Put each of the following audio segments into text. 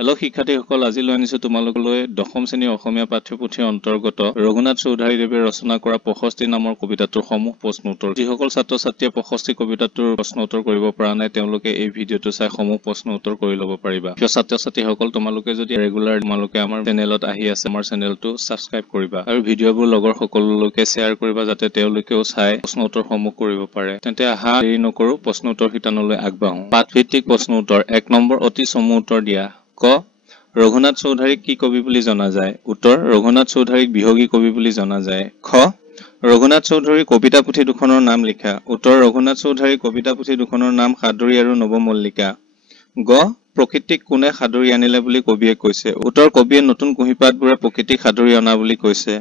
Hello' শিক্ষাৰ্থীসকল, আজি লৈ আনিছো তোমালোকলৈ দশম শ্ৰেণীৰ অসমীয়া পাঠ্যপুথিৰ অন্তৰ্গত ৰঘুনাথ চৌধাৰীদেৱে ৰচনা কৰা 65 নামৰ কবিতাটোৰ সমূহ প্ৰশ্ন উত্তৰ। যিসকল ছাত্ৰ ছাত্ৰীয়ে 65 কবিতাটোৰ প্ৰশ্ন উত্তৰ কৰিব পৰা নাই তেওঁলোকে এই ভিডিঅ'টো চাই সমূহ প্ৰশ্ন উত্তৰ কৰি ল'ব পাৰিবা। প্ৰিয় ছাত্ৰ ছাত্ৰীসকল, তোমালোকে যদি ৰেগুলাৰ তোমালোকে আমাৰ চেনেলত আহি আছে, আমাৰ চেনেলটো ছাবস্ক্ৰাইব কৰিবা আৰু ভিডিঅ'বোৰ লগৰ সকলোলৈকে শ্বেয়াৰ কৰিবা যাতে তেওঁলোকেও চাই প্ৰশ্ন উত্তৰ সমূহ কৰিব পাৰে। তেন্তে আহা দেৰি নকৰো, প্ৰশ্ন উত্তৰ শিতানলৈ আগবাঢ়ো। পাঠভিত্তিক প্ৰশ্ন উত্তৰ। 1 নম্বৰ, অতি চমু উত্তৰ দিয়া। ক, ৰঘুনাথ চৌধাৰীক কি কবি বুলি জনা যায়? উত্তৰ, ৰঘুনাথ চৌধাৰীক বিহগী কবি বুলি জনা যায়। খ, ৰঘুনাথ চৌধুৰীৰ কবিতা পুথি দুখনৰ নাম লিখা। উত্তৰ, ৰঘুনাথ চৌধাৰীৰ কবিতা পুথি দুখনৰ নাম সাদৰী আৰু নৱমল্লিকা। গ, প্ৰকৃতিক কোনে সাদৰী আনিলে বুলি কবিয়ে কৈছে? উত্তৰ, কবিয়ে নতুন কুঁহিপাতবোৰে প্ৰকৃতিক সাদৰী অনা বুলি কৈছে।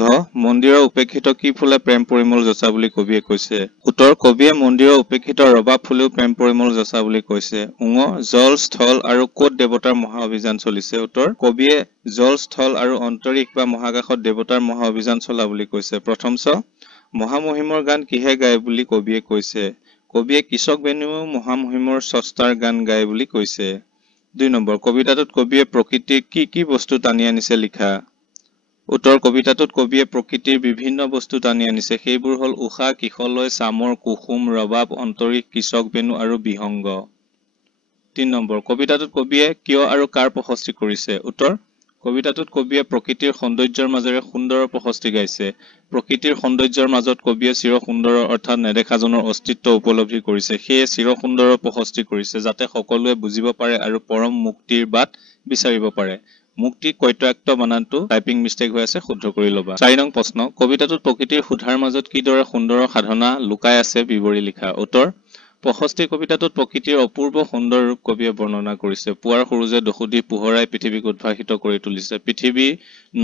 ঘ, মন্দিৰৰ উপেক্ষিত কি ফুলে প্ৰেম পৰিমল যচা বুলি কবিয়ে কৈছে? উত্তৰ, কবিয়ে মন্দিৰৰ উপেক্ষিত ৰবাব ফুলেও প্ৰেম পৰিমল যচা বুলি কৈছে। ঙ, জল, স্থল আৰু ক'ত দেৱতাৰ মহা অভিযান চলিছে? উত্তৰ, কবিয়ে জল, স্থল আৰু অন্তৰীক্ষ বা মহাকাশত দেৱতাৰ মহা অভিযান চলা বুলি কৈছে। প্ৰথম চ, মহামহিমৰ গান কিহে গায় বুলি কবিয়ে কৈছে? কবিয়ে কৃষক বেনুৱেও মহামহিমৰ স্ৰষ্টাৰ গান গায় বুলি কৈছে। 2 নম্বৰ, কবিতাটোত কবিয়ে প্ৰকৃতিৰ কি কি বস্তু টানি আনিছে লিখা। উত্তৰ, কবিতাটোত কবিয়ে প্ৰকৃতিৰ বিভিন্ন বস্তু টানি আনিছে। সেইবোৰ হ'ল উষা, কিশলয়, চামৰ, কুসুম, ৰবাব, অন্তৰীক্ষ, কৃষক বেনু আৰু বিহংগ। 3 নম্বৰ, কবিতাটোত কবিয়ে কিয় আৰু কাৰ প্ৰশস্তি কৰিছে? উত্তৰ, কবিতাটোত কবিয়ে প্ৰকৃতিৰ সৌন্দৰ্যৰ মাজেৰে সুন্দৰৰ প্ৰশস্তি গাইছে। প্ৰকৃতিৰ সৌন্দৰ্যৰ মাজত কবিয়ে চিৰ সুন্দৰৰ অৰ্থাৎ নেদেখাজনৰ অস্তিত্ব উপলব্ধি কৰিছে। সেয়ে চিৰ সুন্দৰৰ প্ৰশস্তি কৰিছে যাতে সকলোৱে বুজিব পাৰে আৰু পৰম মুক্তিৰ বাট বিচাৰিব পাৰে। মুক্তি কৈত্ৰাক্ত বানানটো টাইপিং মিষ্টেক হৈ আছে, শুদ্ধ কৰি ল'বা। 4 নং প্ৰশ্ন, কবিতাটোত প্ৰকৃতিৰ সুধাৰ মাজত কিদৰে সুন্দৰৰ সাধনা লুকাই আছে বিৱৰি লিখা। উত্তৰ, 65 কবিতাটোত প্ৰকৃতিৰ অপূৰ্ব সুন্দৰ ৰূপ কবিয়ে বৰ্ণনা কৰিছে। পুৱাৰ সূৰুজে দশুদিশ পোহৰাই পৃথিৱীক উদ্ভাসিত কৰি তুলিছে। পৃথিৱী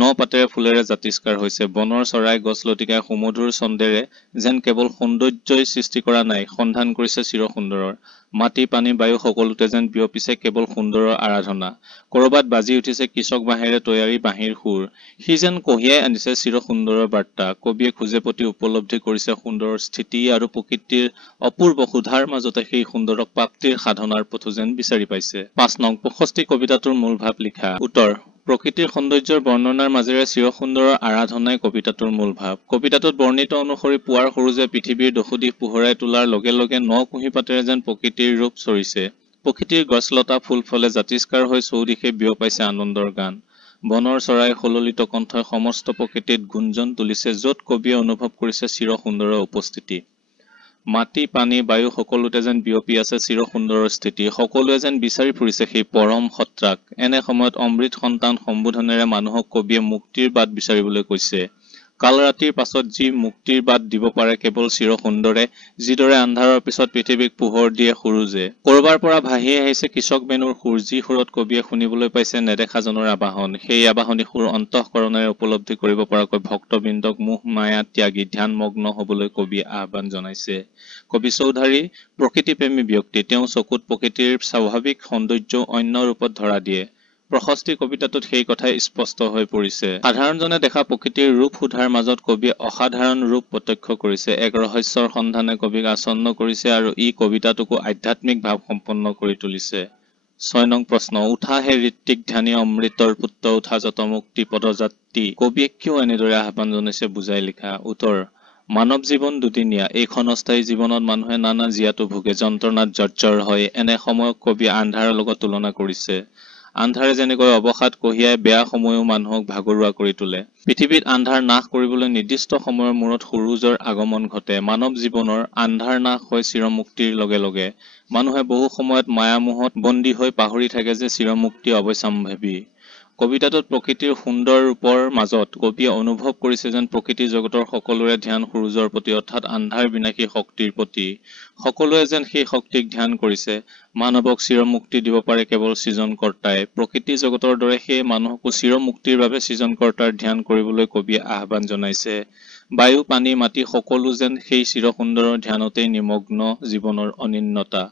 9 পাতেৰে ফুলেৰে জাতিষ্কাৰ হৈছে। বনৰ চৰাই গছ লতিকাই সুমধুৰ ছন্দেৰে যেন কেৱল সৌন্দৰ্যই সৃষ্টি কৰা নাই, সন্ধান কৰিছে চিৰ সুন্দৰৰ। মাটি, পানী, বায়ু সকলোতে যেন বিয়পিছে কেৱল সুন্দৰৰ আৰাধনা। কৰবাত বাজি উঠিছে কৃষক বাঁহেৰে তৈয়াৰী বাঁহীৰ সুৰ। সি যেন কঢ়িয়াই আনিছে চিৰ সুন্দৰৰ বাৰ্তা। কবিয়ে খোজে প্ৰতি উপলব্ধি কৰিছে সুন্দৰৰ স্থিতি আৰু প্ৰকৃতিৰ অপূৰ্ব সুধাৰ মাজতে সেই সুন্দৰক প্ৰাপ্তিৰ সাধনাৰ পথো যেন বিচাৰি পাইছে। 5 নং, 65 কবিতাটোৰ মূল ভাৱ লিখা। উত্তৰ, প্ৰকৃতিৰ সৌন্দৰ্যৰ বৰ্ণনাৰ মাজেৰে চিৰ সুন্দৰৰ আৰাধনাই কবিতাটোৰ মূল ভাৱ। কবিতাটোত বৰ্ণিত অনুসৰি পুৱাৰ সূৰুজে পৃথিৱীৰ দশুদিশ পোহৰাই তোলাৰ লগে লগে 9 কুঁহিপাতেৰে যেন প্ৰকৃতিৰ ৰূপ চৰিছে। প্ৰকৃতিৰ গছলতা ফুল ফলে জাতিষ্কাৰ হৈ চৌদিশে বিয়পাইছে আনন্দৰ গান। বনৰ চৰাই সললিত কণ্ঠই সমস্ত প্ৰকৃতিত গুঞ্জন তুলিছে, য'ত কবিয়ে অনুভৱ কৰিছে চিৰ সুন্দৰৰ উপস্থিতি। মাটি, পানী, বায়ু সকলোতে যেন বিয়পি আছে চিৰ সুন্দৰৰ স্থিতি। সকলোৱে যেন বিচাৰি ফুৰিছে সেই পৰম সত্ৰাক। এনে সময়ত অমৃত সন্তান সম্বোধনেৰে মানুহক কবিয়ে মুক্তিৰ বাট বিচাৰিবলৈ কৈছে। কাল ৰাতিৰ পাছত যি মুক্তিৰ বাট দিব পাৰে কেৱল চিৰ সুন্দৰে, যিদৰে আন্ধাৰৰ পিছত পৃথিৱীক পোহৰ দিয়ে সূৰুজে। কৰবাৰ পৰা ভাহি আহিছে কৃষক বেনুৰ সুৰ, যি সুৰত কবিয়ে শুনিবলৈ পাইছে নেদেখাজনৰ আবাহন। সেই আবাহনী সুৰ অন্তঃকৰণেৰে উপলব্ধি কৰিব পৰাকৈ ভক্তবৃন্দক মোহ মায়া ত্যাগী ধ্যানমগ্ন হবলৈ কবিয়ে আহ্বান জনাইছে। কবি চৌধাৰী প্ৰকৃতিপ্ৰেমী ব্যক্তি। তেওঁ চকুত প্ৰকৃতিৰ স্বাভাৱিক সৌন্দৰ্যও অন্য ৰূপত ধৰা দিয়ে। 65 কবিতাটোত সেই কথাই স্পষ্ট হৈ পৰিছে। সাধাৰণজনে দেখা প্ৰকৃতিৰ ৰূপ সুধাৰ মাজত কবিয়ে অসাধাৰণ ৰূপ প্ৰত্যক্ষ কৰিছে। এক ৰহস্যৰ সন্ধানে কবিক আচ্ছন্ন কৰিছে আৰু ই কবিতাটোকো আধ্যাত্মিক ভাৱ সম্পন্ন কৰি তুলিছে। 6 নং প্ৰশ্ন, উঠা হে ঋত্বিক ধ্যানী অমৃতৰ পুত্ৰ উঠা যত মুক্তি পদযাত্ৰী। কবিয়ে কিয় এনেদৰে আহ্বান জনাইছে বুজাই লিখা। উত্তৰ, মানৱ জীৱন দুদিনীয়া। এই ক্ষণস্থায়ী জীৱনত মানুহে নানা জীয়াতু ভোগে, যন্ত্ৰণাত জৰ্জৰ হয়। এনে সময়ক কবিয়ে আন্ধাৰৰ লগত তুলনা কৰিছে। আন্ধাৰে যেনেকৈ অৱসাদ কঢ়িয়াই বেয়া সময়ো মানুহক ভাগৰুৱা কৰি তোলে। পৃথিৱীত আন্ধাৰ নাশ কৰিবলৈ নিৰ্দিষ্ট সময়ৰ মূৰত সূৰুজৰ আগমন ঘটে। মানৱ জীৱনৰ আন্ধাৰ নাশ হয় চিৰমুক্তিৰ লগে লগে। মানুহে বহু সময়ত মায়ামোহত বন্দী হৈ পাহৰি থাকে যে চিৰমুক্তি অৱশ্যম্ভাৱী। কবিতাটোত প্ৰকৃতিৰ সুন্দৰ ৰূপৰ মাজত কবিয়ে অনুভৱ কৰিছে যেন প্ৰকৃতি জগতৰ সকলোৰে ধ্যান সূৰুজৰ প্ৰতি অৰ্থাৎ আন্ধাৰ বিনাশী শক্তিৰ প্ৰতি। সকলোৱে যেন সেই শক্তিক ধ্যান কৰিছে। মানৱক চিৰমুক্তি দিব পাৰে কেৱল সৃজনকৰ্তাই। প্ৰকৃতি জগতৰ দৰে সেই মানুহকো চিৰমুক্তিৰ বাবে সৃজনকৰ্তাৰ ধ্যান কৰিবলৈ কবিয়ে আহ্বান জনাইছে। বায়ু, পানী, মাটি সকলো যেন সেই চিৰসুন্দৰৰ ধ্যানতেই নিমগ্ন জীৱনৰ অনিন্যতা।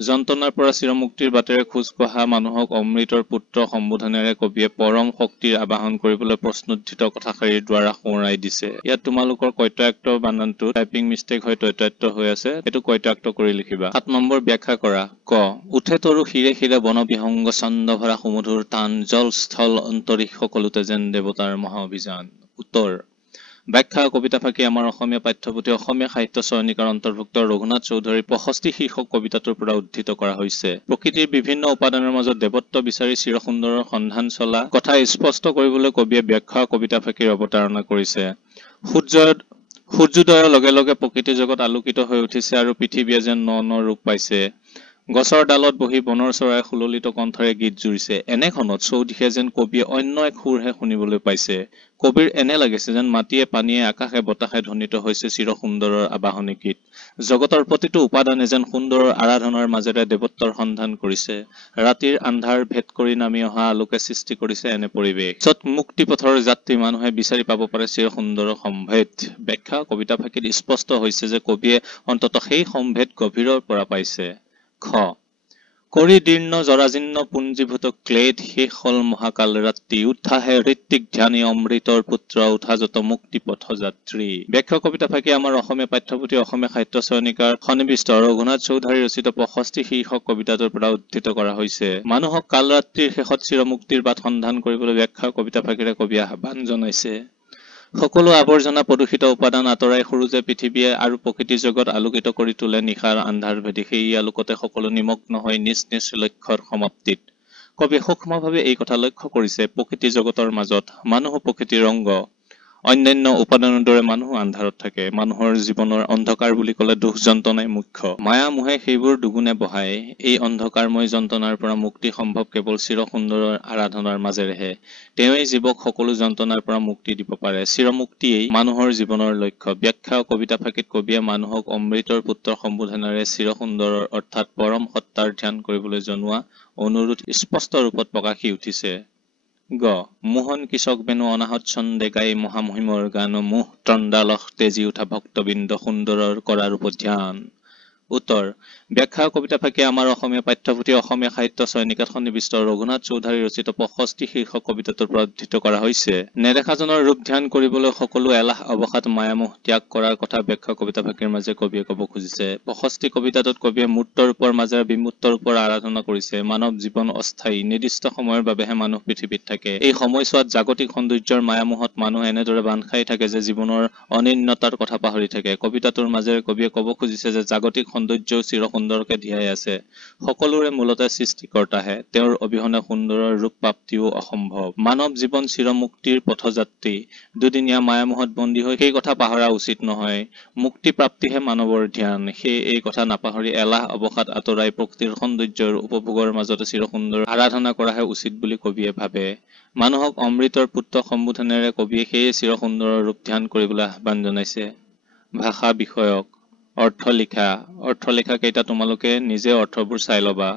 যন্ত্ৰণাৰ পৰা চিৰমুক্তিৰ বাটেৰে খোজ কঢ়া মানুহক অমৃতৰ পুত্ৰ সম্বোধনেৰে কবিয়ে পৰম শক্তিৰ আবাহন কৰিবলৈ প্ৰশ্নোত্থিত কথাশাৰীৰ দ্বাৰা সোঁৱৰাই দিছে। ইয়াত তোমালোকৰ কৈত্যাক্ত বানানটো টাইপিং মিষ্টেক হৈ তৈত্যাক্ত হৈ আছে, এইটো কৈত্যাক্ত কৰি লিখিবা। 7 নম্বৰ ব্যাখ্যা কৰা। ক উঠে তৰু শিৰে শিৰে বনবিহংগ ছন্দ ভৰা সুমধুৰ তান জল স্থল অন্তৰীক্ষ সকলোতে যেন দেৱতাৰ মহা অভিযান। উত্তৰ ব্যাখ্যা কবিতা ফাঁকি আমাৰ অসমীয়া পাঠ্যপুথি অসমীয়া সাহিত্য চয়নিকাৰ অন্তৰ্ভুক্ত ৰঘুনাথ চৌধুৰীৰ 65 শীৰ্ষক কবিতাটোৰ পৰা উদ্ধৃত কৰা হৈছে। প্ৰকৃতিৰ বিভিন্ন উপাদানৰ মাজত দেৱত্ব বিচাৰি চিৰসুন্দৰৰ সন্ধান চলা কথা স্পষ্ট কৰিবলৈ কবিয়ে ব্যাখ্যা কবিতা ফাঁকিৰ অৱতাৰণা কৰিছে। সূৰ্যোদয়ৰ লগে লগে প্ৰকৃতি জগত আলোকিত হৈ উঠিছে আৰু পৃথিৱীয়ে যেন ন ন ৰূপ পাইছে। গছৰ ডালত বহি বনৰ চৰাই সুললিত কণ্ঠৰে গীত জুৰিছে। এনেখনত চৌদিশে যেন কবিয়ে অন্য এক সুৰহে শুনিবলৈ পাইছে। কবিৰ এনে লাগিছে যেন মাটিয়ে পানীয়ে আকাশে বতাহে ধ্বনিত হৈছে চিৰসুন্দৰৰ আবাহনী গীত। জগতৰ প্ৰতিটো উপাদানে যেন সুন্দৰৰ আৰাধনাৰ মাজেৰে দেৱত্বৰ সন্ধান কৰিছে। ৰাতিৰ আন্ধাৰ ভেদ কৰি নামি অহা আলোকে সৃষ্টি কৰিছে এনে পৰিৱেশ, য'ত মুক্তিপথৰ যাত্ৰী মানুহে বিচাৰি পাব পাৰে চিৰসুন্দৰৰ সম্ভেদ। ব্যাখ্যা কবিতা ফাঁকিত স্পষ্ট হৈছে যে কবিয়ে অন্ততঃ সেই সম্ভেদ গভীৰৰ পৰা পাইছে। খ কৰি দীৰ্ণ জৰাজীৰ্ণ পুঞ্জীভূত ক্লেদ শেষ হল মহাকাল ৰাত্ৰি উঠাহে ঋত্বিক ধ্যানী অমৃতৰ পুত্ৰ উঠা যত মুক্তিপথ যাত্ৰী। ব্যাখ্যা কবিতা ফাঁকি আমাৰ অসমীয়া পাঠ্যপুথি অসমীয়া সাহিত্য চয়নিকাৰ সন্নিৱিষ্ট ৰঘুনাথ চৌধুৰী ৰচিত 65 শীৰ্ষক কবিতাটোৰ পৰা উদ্ধৃত কৰা হৈছে। মানুহক কাল ৰাত্ৰিৰ শেষত চিৰমুক্তিৰ বাট সন্ধান কৰিবলৈ ব্যাখ্যা কবিতা ফাঁকিৰে কবিয়ে আহ্বান জনাইছে। সকলো আৱৰ্জনা প্ৰদূষিত উপাদান আঁতৰাই সৰুজে পৃথিৱীয়ে আৰু প্ৰকৃতি জগত আলোকিত কৰি তোলে নিশাৰ আন্ধাৰ ভেদি সেই আলোকতে সকলো নিমগ্ন হৈ নিজ নিজ লক্ষ্যৰ সমাপ্তিত। কবিয়ে সূক্ষ্মভাৱে এই কথা লক্ষ্য কৰিছে প্ৰকৃতি জগতৰ মাজত মানুহ প্ৰকৃতিৰ অংগ। অন্যান্য উপাদানৰ দৰে মানুহ আন্ধাৰত থাকে। মানুহৰ জীৱনৰ অন্ধকাৰ বুলি ক'লে দুখ যন্ত্ৰণাই মুখ্য। মায়া মোহে সেইবোৰ দুগুণে বঢ়ায়। এই অন্ধকাৰময় যন্ত্ৰণাৰ পৰা মুক্তি সম্ভৱ কেৱল চিৰসুন্দৰৰ আৰাধনাৰ মাজেৰেহে। তেওঁৱেই জীৱক সকলো যন্ত্ৰণাৰ পৰা মুক্তি দিব পাৰে। চিৰমুক্তিয়েই মানুহৰ জীৱনৰ লক্ষ্য। ব্যাখ্যা কবিতা ফাঁকিত কবিয়ে মানুহক অমৃতৰ পুত্ৰ সম্বোধনেৰে চিৰসুন্দৰৰ অৰ্থাৎ পৰম সত্তাৰ ধ্যান কৰিবলৈ জনোৱা অনুৰোধ স্পষ্ট ৰূপত প্ৰকাশি উঠিছে। গ মোহন কৃষক বেনু অনাহত ছন্দে গাই মহামহিমৰ গান মোহ তন্দালহ তেজি উঠা ভক্তবৃন্দ সুন্দৰৰ কৰা ৰূপ ধ্যান। উত্তৰ ব্যাখ্যা কবিতা ফাঁকি আমাৰ অসমীয়া পাঠ্যপুথি অসমীয়া সাহিত্য চয়নিকাত সন্নিৱিষ্ট ৰঘুনাথ চৌধুৰী ৰচিত 65 শীৰ্ষক কবিতাটোৰ পৰা উদ্ধৃত কৰা হৈছে। নেদেখাজনৰ ৰূপ ধ্যান কৰিবলৈ সকলো এলাহ অৱসাদ মায়ামোহ ত্যাগ কৰাৰ কথা ব্যাখ্যা কবিতা ফাঁকিৰ মাজে কবিয়ে ক'ব খুজিছে। 65 কবিতাটোত কবিয়ে মূৰ্ত ৰূপৰ মাজেৰে বিমূৰ্ত ৰূপৰ আৰাধনা কৰিছে। মানৱ জীৱন অস্থায়ী, নিৰ্দিষ্ট সময়ৰ বাবেহে মানুহ পৃথিৱীত থাকে। এই সময়ছোৱাত জাগতিক সৌন্দৰ্যৰ মায়ামোহত মানুহ এনেদৰে বান্ধ খাই থাকে যে জীৱনৰ অনিন্যতাৰ কথা পাহৰি থাকে। কবিতাটোৰ মাজেৰে কবিয়ে ক'ব খুজিছে যে জাগতিক সৌন্দৰ্যও চিৰসুন্দৰকে ধিয়াই আছে। সকলোৰে মূলতে সৃষ্টিকৰ্তাহে, তেওঁৰ অবিহনে সুন্দৰৰ ৰূপ প্ৰাপ্তিও অসম্ভৱ। মানৱ জীৱন চিৰমুক্তিৰ পথযাত্ৰী। দুদিনীয়া মায়ামোহত বন্দী হৈ সেই কথা পাহৰা উচিত নহয়। মুক্তি প্ৰাপ্তিহে মানৱৰ ধ্যান। সেয়ে এই কথা নাপাহৰি এলাহ অৱসাদ আঁতৰাই প্ৰকৃতিৰ সৌন্দৰ্যৰ উপভোগৰ মাজতে চিৰসুন্দৰ আৰাধনা কৰাহে উচিত বুলি কবিয়ে ভাবে। মানুহক অমৃতৰ পুত্ৰ সম্বোধনেৰে কবিয়ে সেয়ে চিৰসুন্দৰৰ ৰূপ ধ্যান কৰিবলৈ আহ্বান জনাইছে। ভাষা বিষয়ক অৰ্থ লিখা। অৰ্থ লিখা কেইটা তোমালোকে নিজে অৰ্থবোৰ চাই ল'বা।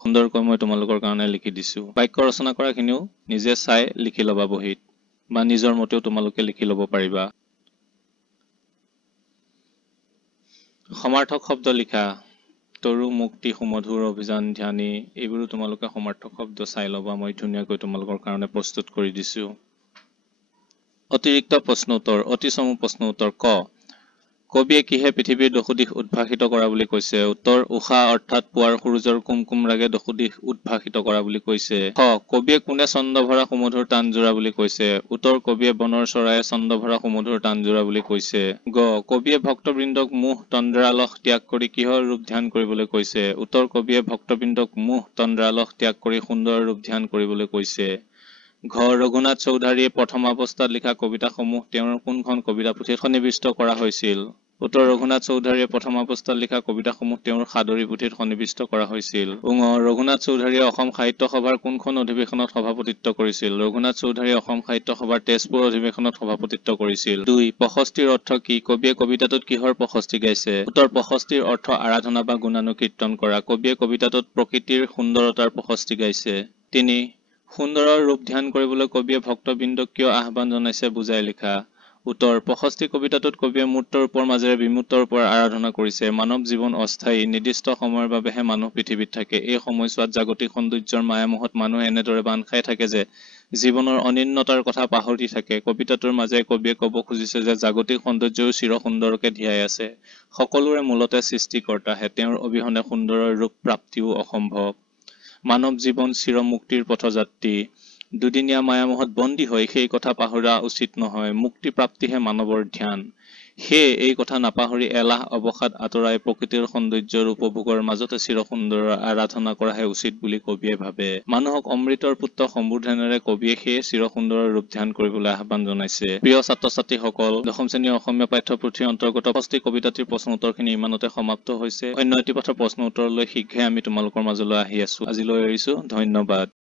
সুন্দৰকৈ মই তোমালোকৰ কাৰণে লিখি দিছো। বাক্য ৰচনা কৰাখিনিও নিজে চাই লিখি ল'বা বহীত, বা নিজৰ মতেও তোমালোকে লিখি ল'ব পাৰিবা। সমাৰ্থক শব্দ লিখা। তৰু মুক্তি সুমধুৰ অভিযান ধ্যানী, এইবোৰো তোমালোকে সমাৰ্থক শব্দ চাই ল'বা। মই ধুনীয়াকৈ তোমালোকৰ কাৰণে প্ৰস্তুত কৰি দিছো। অতিৰিক্ত প্ৰশ্ন উত্তৰ। অতি চমু প্ৰশ্ন উত্তৰ। ক কবিয়ে কিহে পৃথিৱীৰ দশোদিশ উদ্ভাসিত কৰা বুলি কৈছে? উত্তৰ উষা অৰ্থাৎ পুৱাৰ সূৰুজৰ কুমকুম ৰাগে দশোদিশ উদ্ভাসিত কৰা বুলি কৈছে। খ কবিয়ে কোনে ছন্দভৰা সুমধুৰ তানজোৰা বুলি কৈছে? উত্তৰ কবিয়ে বনৰ চৰায়ে ছন্দভৰা সুমধুৰ তানজোৰা বুলি কৈছে। গ কবিয়ে ভক্তবৃন্দক মোহ তন্দ্ৰালহ ত্যাগ কৰি কিহৰ ৰূপ ধ্যান কৰিবলৈ কৈছে? উত্তৰ কবিয়ে ভক্তবৃন্দক মোহ তন্দ্ৰালহ ত্যাগ কৰি সুন্দৰ ৰূপ ধ্যান কৰিবলৈ কৈছে। ঘ ৰঘুনাথ চৌধুৰীয়ে প্ৰথম অৱস্থাত লিখা কবিতাসমূহ তেওঁৰ কোনখন কবিতা পুথিত সন্নিৱিষ্ট কৰা হৈছিল? উত্তৰ ৰঘুনাথ চৌধুৰীয়ে প্ৰথম অৱস্থাত লিখা কবিতাসমূহ তেওঁৰ সাদৰী পুথিত সন্নিৱিষ্ট কৰা হৈছিল। ঙ ৰঘুনাথ চৌধুৰীয়ে অসম সাহিত্য সভাৰ কোনখন অধিৱেশনত সভাপতিত্ব কৰিছিল? ৰঘুনাথ চৌধুৰীয়ে অসম সাহিত্য সভাৰ তেজপুৰ অধিৱেশনত সভাপতিত্ব কৰিছিল। ২ প্ৰশস্তিৰ অৰ্থ কি? কবিয়ে কবিতাটোত কিহৰ প্ৰশস্তি গাইছে? উত্তৰ প্ৰশস্তিৰ অৰ্থ আৰাধনা বা গুণানুকীৰ্তন কৰা। কবিয়ে কবিতাটোত প্ৰকৃতিৰ সুন্দৰতাৰ প্ৰশস্তি গাইছে। ৩ সুন্দৰৰ ৰূপ ধ্যান কৰিবলৈ কবিয়ে ভক্তবৃন্দক কিয় আহ্বান জনাইছে বুজাই লিখা। উত্তৰ প্ৰশস্তি কবিতাটোত কবিয়ে মূৰ্ত ৰূপৰ মাজেৰে বিমূৰ্ত ৰূপৰ আৰাধনা কৰিছে। মানৱ জীৱন অস্থায়ী, নিৰ্দিষ্ট সময়ৰ বাবেহে মানুহ পৃথিৱীত থাকে। এই সময়ছোৱাত জাগতিক সৌন্দৰ্যৰ মায়ামোহত মানুহ এনেদৰে বান্ধ খাই থাকে যে জীৱনৰ অনিন্নতাৰ কথা পাহৰি থাকে। কবিতাটোৰ মাজেৰে কবিয়ে ক'ব খুজিছে যে জাগতিক সৌন্দৰ্যও চিৰ সুন্দৰকে ধিয়াই আছে। সকলোৰে মূলতে সৃষ্টিকৰ্তাহে, তেওঁৰ অবিহনে সুন্দৰৰ ৰূপ প্ৰাপ্তিও অসম্ভৱ। মানৱ জীৱন চিৰ মুক্তিৰ পথযাত্ৰী। দুদিনীয়া মায়ামোহত বন্দী হৈ সেই কথা পাহৰা উচিত নহয়। মুক্তি প্ৰাপ্তিহে মানৱৰ ধ্যান। সেয়ে এই কথা নাপাহৰি এলাহ অৱসাদ আঁতৰাই প্ৰকৃতিৰ সৌন্দৰ্যৰ উপভোগৰ মাজতে চিৰ সুন্দৰৰ আৰাধনা কৰাহে উচিত বুলি কবিয়ে ভাবে। মানুহক অমৃতৰ পুত্ৰ সম্বোধনেৰে কবিয়ে সেয়ে চিৰ সুন্দৰৰ ৰূপ ধ্যান কৰিবলৈ আহ্বান জনাইছে। প্ৰিয় ছাত্ৰ ছাত্ৰীসকল, দশম শ্ৰেণীৰ অসমীয়া পাঠ্যপুথিৰ অন্তৰ্গত প্ৰশস্তি কবিতাটিৰ প্ৰশ্ন উত্তৰখিনি ইমানতে সমাপ্ত হৈছে। অন্য এটি পাঠৰ প্ৰশ্ন উত্তৰলৈ শীঘ্ৰে আমি তোমালোকৰ মাজলৈ আহি আছো। আজিলৈ এৰিছো, ধন্যবাদ।